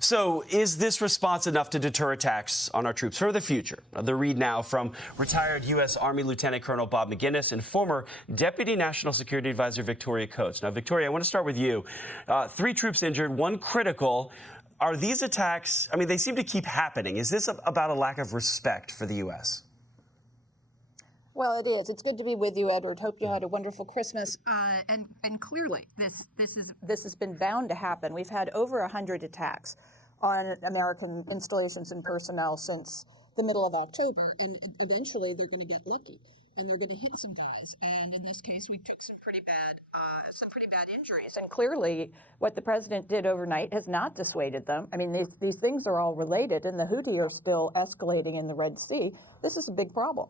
So is this response enough to deter attacks on our troops for the future? The read now from retired U.S. Army Lieutenant Colonel Bob Maginnis and former Deputy National Security Advisor Victoria Coates. Now, Victoria, I want to start with you. 3 troops injured, 1 critical. Are these attacks, I mean, they seem to keep happening. Is this about a lack of respect for the U.S.? Well, it is. It's good to be with you, Edward. Hope you had a wonderful Christmas. And clearly, this has been bound to happen. We've had over 100 attacks on American installations and personnel since the middle of October, and eventually they're going to get lucky and they're going to hit some guys. And in this case, we took some pretty bad injuries. And clearly, what the president did overnight has not dissuaded them. I mean, these things are all related, and the Houthi are still escalating in the Red Sea. This is a big problem.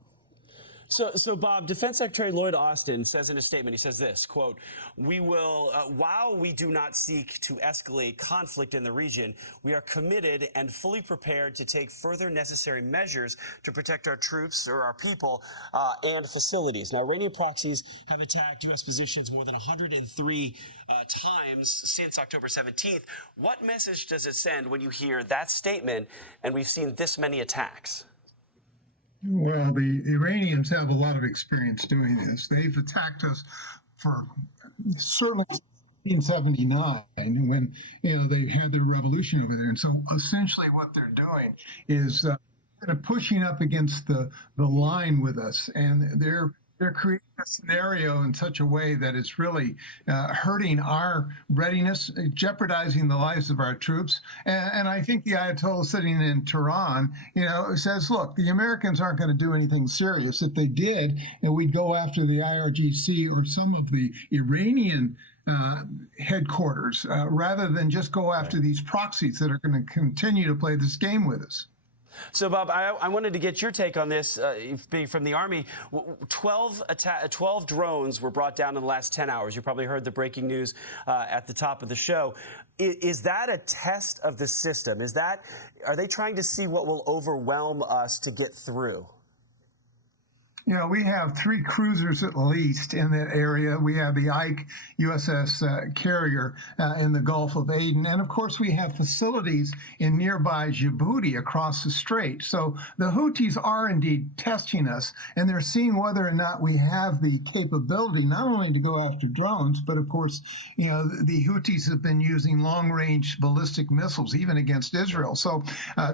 So, Bob, Defense Secretary Lloyd Austin says in a statement, he says this, quote, "We will, while we do not seek to escalate conflict in the region, we are committed and fully prepared to take further necessary measures to protect our troops or our people and facilities." Now, Iranian proxies have attacked U.S. positions more than 103 times since October 17th. What message does it send when you hear that statement and we've seen this many attacks? Well, the Iranians have a lot of experience doing this. They've attacked us for certainly 1979 when they had their revolution over there. And so essentially what they're doing is kind of pushing up against the line with us, and they're creating a scenario in such a way that it's really hurting our readiness, jeopardizing the lives of our troops. And I think the Ayatollah sitting in Tehran, says, look, the Americans aren't going to do anything serious. If they did, we'd go after the IRGC or some of the Iranian headquarters rather than just go after these proxies that are going to continue to play this game with us. So, Bob, I wanted to get your take on this, being from the Army. 12 drones were brought down in the last 10 hours. You probably heard the breaking news at the top of the show. Is that a test of the system? Are they trying to see what will overwhelm us to get through? We have 3 cruisers at least in that area. We have the Ike USS carrier in the Gulf of Aden. And of course, we have facilities in nearby Djibouti across the strait. So the Houthis are indeed testing us, and they're seeing whether or not we have the capability not only to go after drones, but of course, the Houthis have been using long-range ballistic missiles even against Israel. So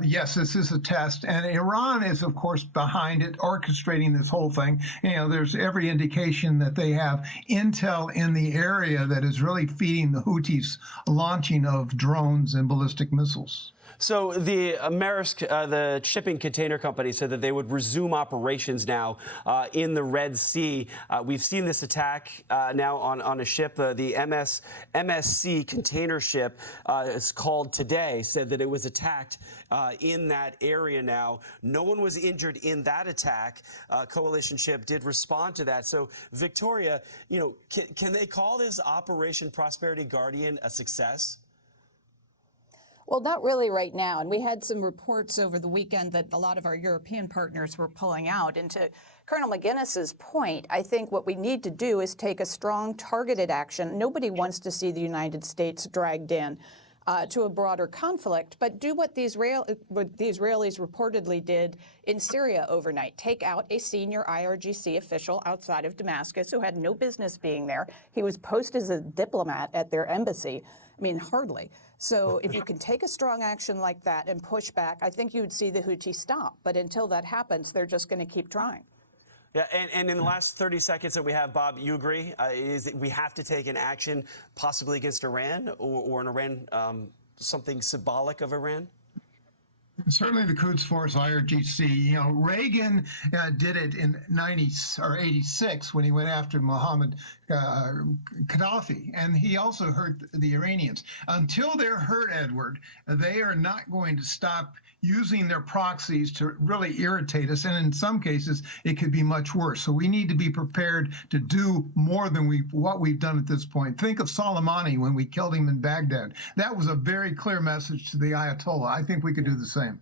yes, this is a test. And Iran is, of course, behind it, orchestrating this whole thing. There's every indication that they have intel in the area that is really feeding the Houthis launching of drones and ballistic missiles. So the Maersk, the shipping container company, said that they would resume operations now in the Red Sea. We've seen this attack now on a ship, the MSC container ship. It's called today, said that it was attacked in that area now. No one was injured in that attack. Coalition ship did respond to that. So, Victoria, can they call this Operation Prosperity Guardian a success? Well, not really right now. And we had some reports over the weekend that a lot of our European partners were pulling out. And to Colonel Maginnis's point, I think what we need to do is take a strong targeted action. Nobody wants to see the United States dragged in to a broader conflict, but do what the Israelis reportedly did in Syria overnight. Take out a senior IRGC official outside of Damascus who had no business being there. He was posted as a diplomat at their embassy. I mean, hardly. So if you can take a strong action like that and push back, I think you would see the Houthis stop. But until that happens, they're just going to keep trying. Yeah, and in the last 30 seconds that we have, Bob, you agree? We have to take an action possibly against Iran or an Iran, something symbolic of Iran? Certainly the Quds Force, IRGC. Reagan did it in 90 or 86 when he went after Mohammed Gaddafi, and he also hurt the Iranians. Until they're hurt, Edward, they are not going to stop using their proxies to really irritate us, and in some cases, it could be much worse. So we need to be prepared to do more than what we've done at this point. Think of Soleimani when we killed him in Baghdad. That was a very clear message to the Ayatollah. I think we could do the same.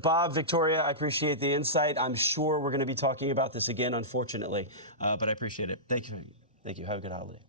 Bob, Victoria, I appreciate the insight. I'm sure we're going to be talking about this again, unfortunately, but I appreciate it. Thank you. Thank you. Have a good holiday.